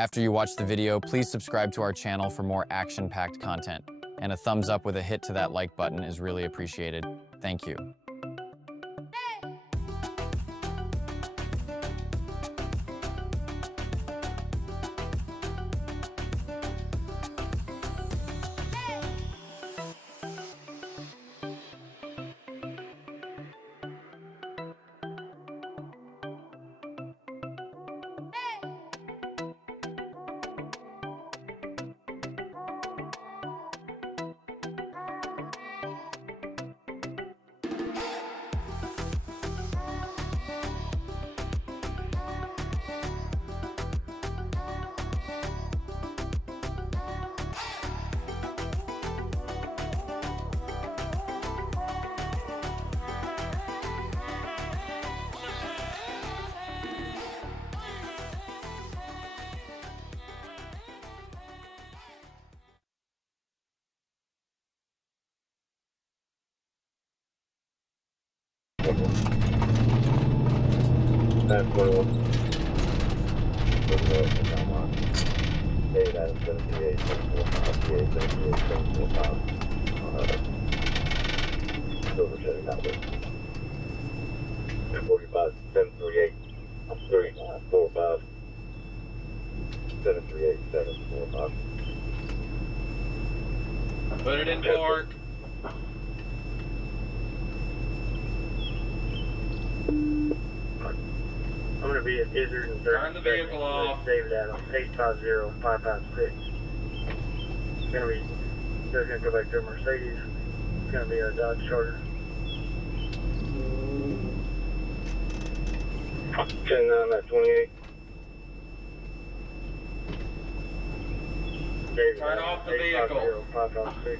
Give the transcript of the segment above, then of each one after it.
After you watch the video, please subscribe to our channel for more action-packed content. And a thumbs up with a hit to that like button is really appreciated. Thank you. That's what it was. Hey, that's 78, 78, 78, 75. Silver Chevy Cowboy. 45, 738, 345, 738, 745. Put it in park. I'm going to be at Izzard and Turn the vehicle off. David Adams, 850-556. It's going to be, they're going to go back to a Mercedes. It's going to be a Dodge Charger. 10-9 at 28. David Turn Adams, off the vehicle. 850-556.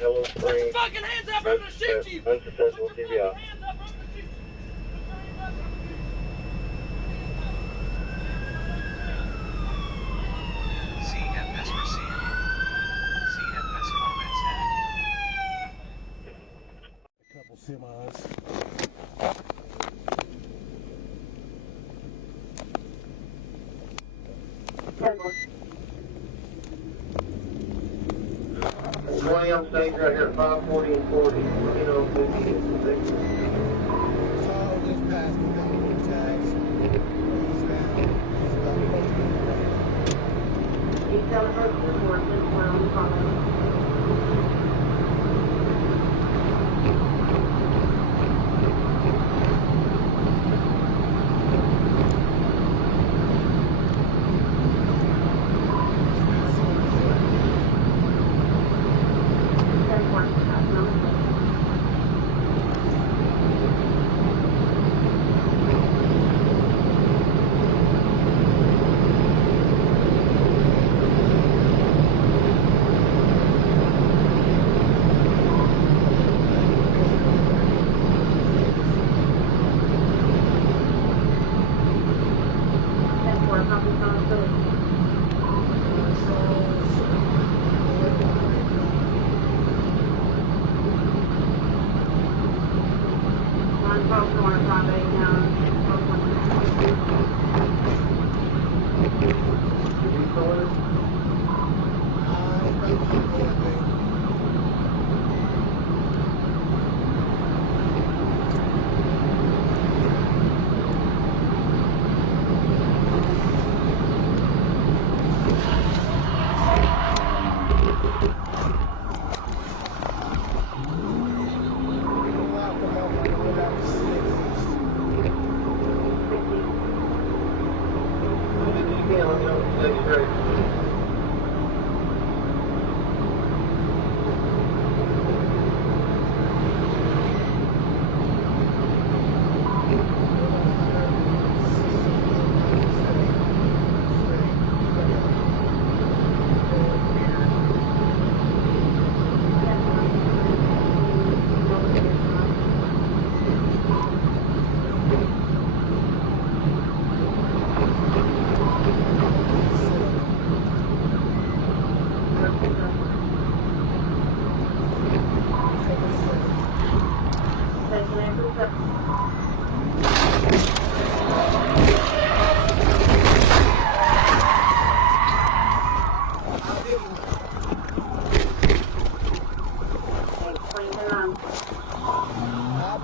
Hello, Spring. Fucking hands up, I'm gonna shoot you! Unsuccessful TBI. CFS received. CFS comments had. A couple semis. 20 on stage right here at 540 and 40. You know, 50 and 60. So just past the company tags. East Delaware, 4,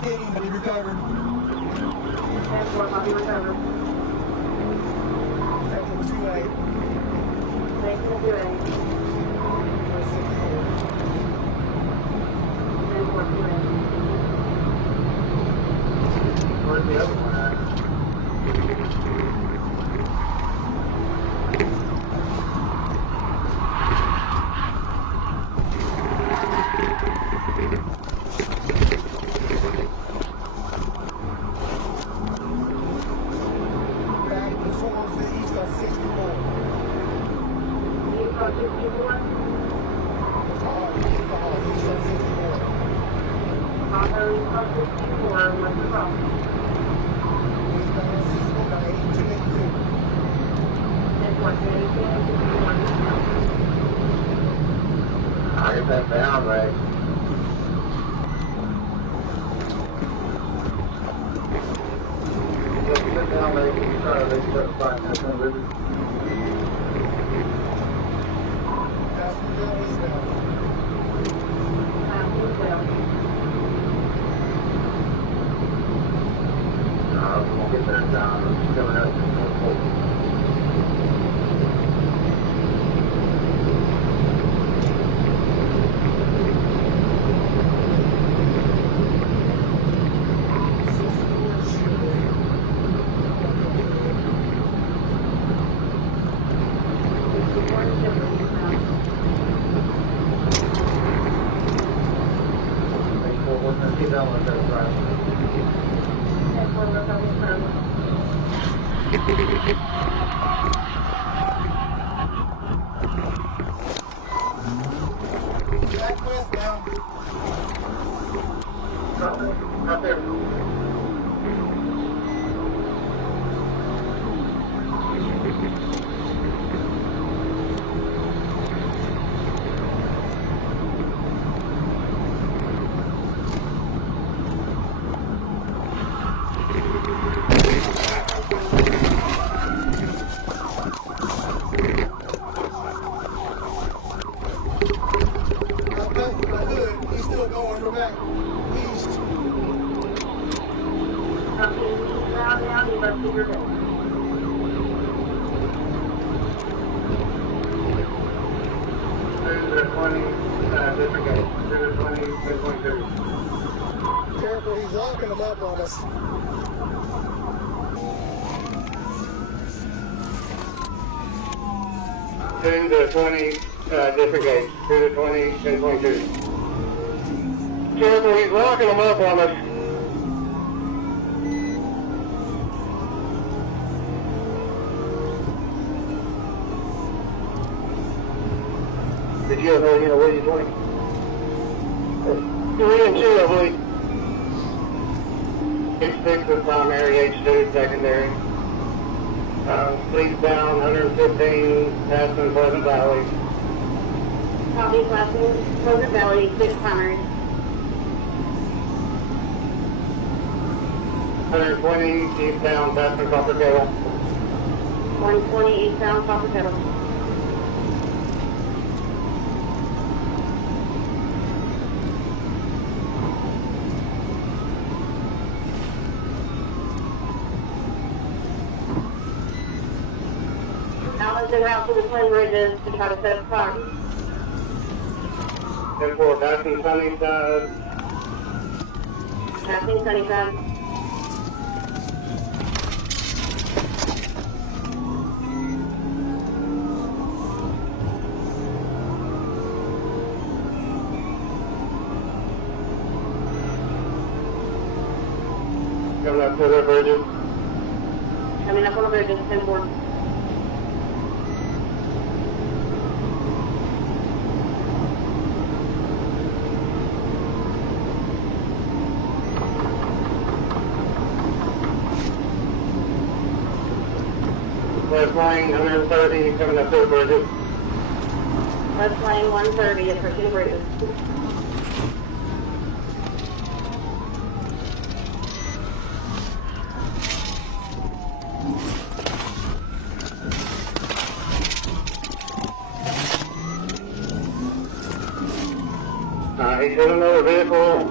Ping, but he recovered. 10-4, copy recovered. Second 2-8. Thanks for doing. 10-4, 2-8. Where's the other one at? Back towards the east on 64. East on 64. East on 64. Tahoe East on 64. What's the problem? Eastbound on 64 by 8282. 10-4, 2-8, 61. I get that down, right? Get down, right? You try to make sure to find that one, baby. Passenger eastbound. Pass eastbound. We'll get that down. It's coming out. Get down like that, right? 10-4, recovery service. Back westbound. Right there. He's still going. We're back east. Copy eastbound down. You must be your base. There's a 20, different gate. There's a 20, 10.2. Careful, he's locking them up on us. Two to 20, different gates. 2 to 20, 10.2. Careful, he's locking them up on us. Did you have a, what are you doing? 3 and 2, I believe. H6 is primary, H2 secondary. Eastbound 115, passing Pleasant Valley. Copy Pleasant Valley, 6 primary. 120, eastbound, passing Copper Kettle. 120 eastbound, Copper Kettle. Alan's en route to the Twin Bridges to try to set up fire. 10-4, passing Sunnyside. Passing Sunnyside. Coming up to the bridges. Coming up on the bridges, 10-4. West Lane 130, coming up to the bridges. West Lane 130, approaching bridges. He's in another vehicle,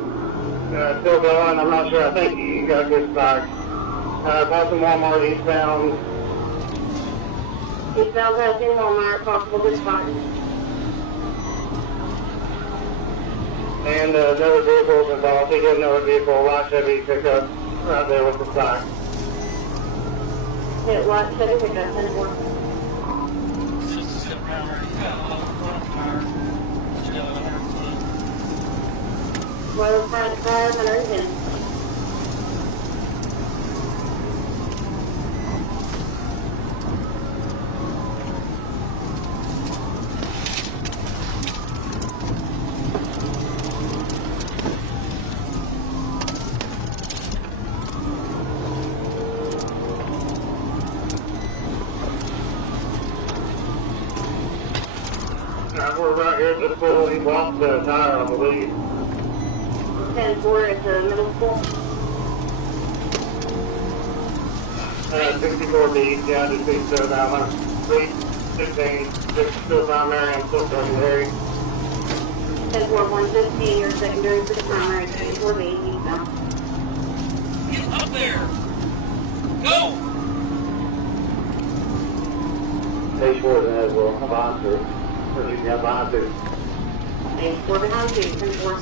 Still going. I'm not sure. I think you got a good spot. Passing Walmart eastbound. Eastbound passing Walmart, possible good spot. And another vehicle is involved. He did another vehicle, light Chevy pickup, right there with the spot. Hit what? Chevy pickup, 10-4. It's just a sit around where he's got a low front tire. Still 110. Low front tire, 110. We're right here at the school. He lost the tire, I believe. 10-4 at the middle school. 64B, yeah, just be so down. 316, just still primary, I'm still secondary. 10-4, 115, you're secondary for the primary, 34B, eastbound. Get up there. Go. Page 4 is as well. I'm behind through. Yeah, behind through. 4 behind you, 10-4.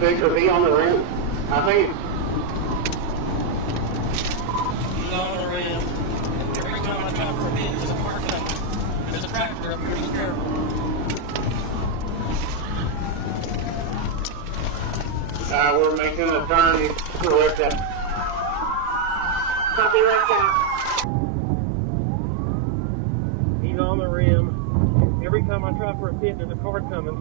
6, is he on the rim? I think He's on the rim. Every time I try for a hit, there's a car coming. There's a tractor up here. Be careful. we're making a turn to left out. Copy left out. He's on the rim. Every time I try for a hit, there's a car coming.